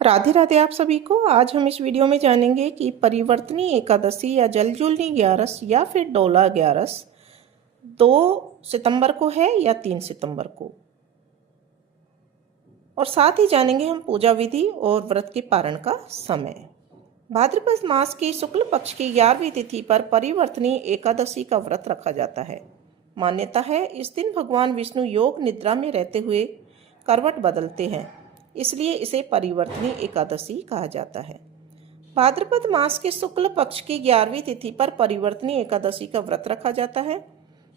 राधे राधे आप सभी को। आज हम इस वीडियो में जानेंगे कि परिवर्तनी एकादशी या जलजूलनी ग्यारस या फिर डोला ग्यारस 2 सितंबर को है या 3 सितंबर को, और साथ ही जानेंगे हम पूजा विधि और व्रत के पारण का समय। भाद्रपद मास की शुक्ल पक्ष की 11वीं तिथि पर परिवर्तनी एकादशी का व्रत रखा जाता है। मान्यता है इस दिन भगवान विष्णु योग निद्रा में रहते हुए करवट बदलते हैं, इसलिए इसे परिवर्तनी एकादशी कहा जाता है। भाद्रपद मास के शुक्ल पक्ष की 11वीं तिथि पर परिवर्तनी एकादशी का व्रत रखा जाता है।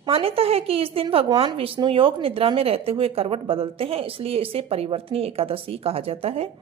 मान्यता है कि इस दिन भगवान विष्णु योग निद्रा में रहते हुए करवट बदलते हैं, इसलिए इसे परिवर्तनी एकादशी कहा जाता है।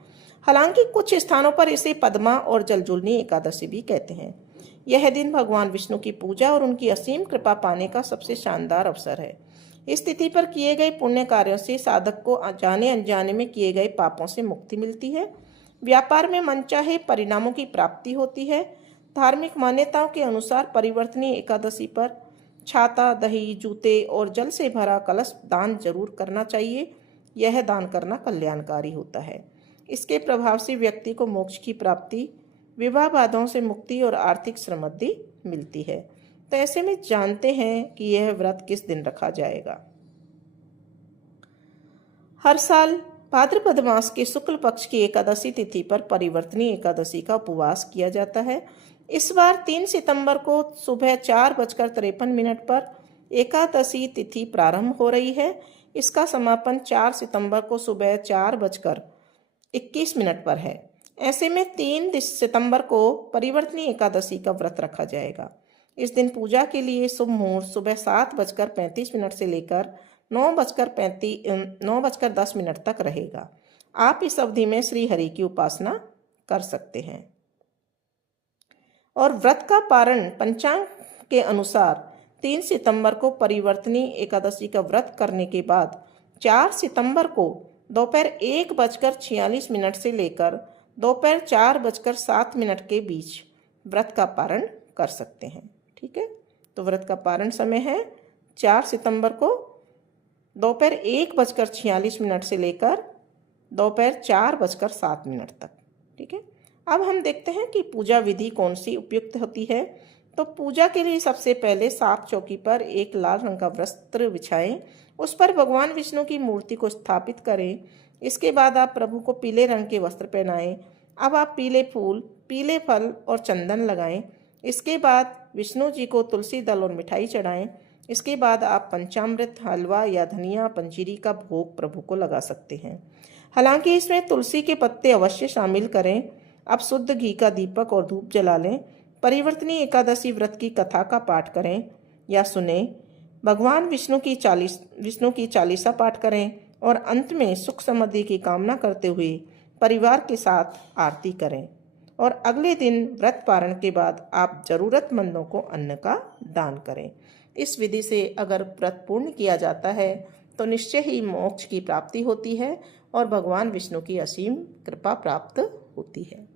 हालांकि कुछ स्थानों पर इसे पद्मा और जलजूलनी एकादशी भी कहते हैं। यह दिन भगवान विष्णु की पूजा और उनकी असीम कृपा पाने का सबसे शानदार अवसर है। इस तिथि पर किए गए पुण्य कार्यों से साधक को जाने अनजाने में किए गए पापों से मुक्ति मिलती है। व्यापार में मनचाहे परिणामों की प्राप्ति होती है। धार्मिक मान्यताओं के अनुसार परिवर्तनी एकादशी पर छाता, दही, जूते और जल से भरा कलश दान जरूर करना चाहिए। यह दान करना कल्याणकारी होता है। इसके प्रभाव से व्यक्ति को मोक्ष की प्राप्ति, विवाह बाधाओं से मुक्ति और आर्थिक समृद्धि मिलती है। तो ऐसे में जानते हैं कि यह व्रत किस दिन रखा जाएगा। हर साल भाद्रपद मास के शुक्ल पक्ष की एकादशी तिथि पर परिवर्तनी एकादशी का उपवास किया जाता है। इस बार 3 सितंबर को सुबह 4:53 पर एकादशी तिथि प्रारंभ हो रही है। इसका समापन 4 सितंबर को सुबह 4:21 पर है। ऐसे में 3 सितंबर को परिवर्तनी एकादशी का व्रत रखा जाएगा। इस दिन पूजा के लिए शुभ मुहूर्त सुबह 7:35 से लेकर 9:10 तक रहेगा। आप इस अवधि में श्री हरि की उपासना कर सकते हैं। और व्रत का पारण पंचांग के अनुसार 3 सितंबर को परिवर्तनी एकादशी का व्रत करने के बाद 4 सितंबर को दोपहर 1:46 से लेकर दोपहर 4:07 के बीच व्रत का पारण कर सकते हैं। ठीक है, तो व्रत का पारण समय है 4 सितंबर को दोपहर 1:46 से लेकर दोपहर 4:07 तक। ठीक है, अब हम देखते हैं कि पूजा विधि कौन सी उपयुक्त होती है। तो पूजा के लिए सबसे पहले साफ चौकी पर एक लाल रंग का वस्त्र बिछाएं, उस पर भगवान विष्णु की मूर्ति को स्थापित करें। इसके बाद आप प्रभु को पीले रंग के वस्त्र पहनाएं। अब आप पीले फूल, पीले फल और चंदन लगाएं। इसके बाद विष्णु जी को तुलसी दल और मिठाई चढ़ाएं। इसके बाद आप पंचामृत, हलवा या धनिया, पंजीरी का भोग प्रभु को लगा सकते हैं। हालांकि इसमें तुलसी के पत्ते अवश्य शामिल करें। अब शुद्ध घी का दीपक और धूप जला लें। परिवर्तनी एकादशी व्रत की कथा का पाठ करें या सुने। भगवान विष्णु की चालीसा पाठ करें और अंत में सुख समृद्धि की कामना करते हुए परिवार के साथ आरती करें। और अगले दिन व्रत पारण के बाद आप जरूरतमंदों को अन्न का दान करें। इस विधि से अगर व्रत पूर्ण किया जाता है तो निश्चय ही मोक्ष की प्राप्ति होती है और भगवान विष्णु की असीम कृपा प्राप्त होती है।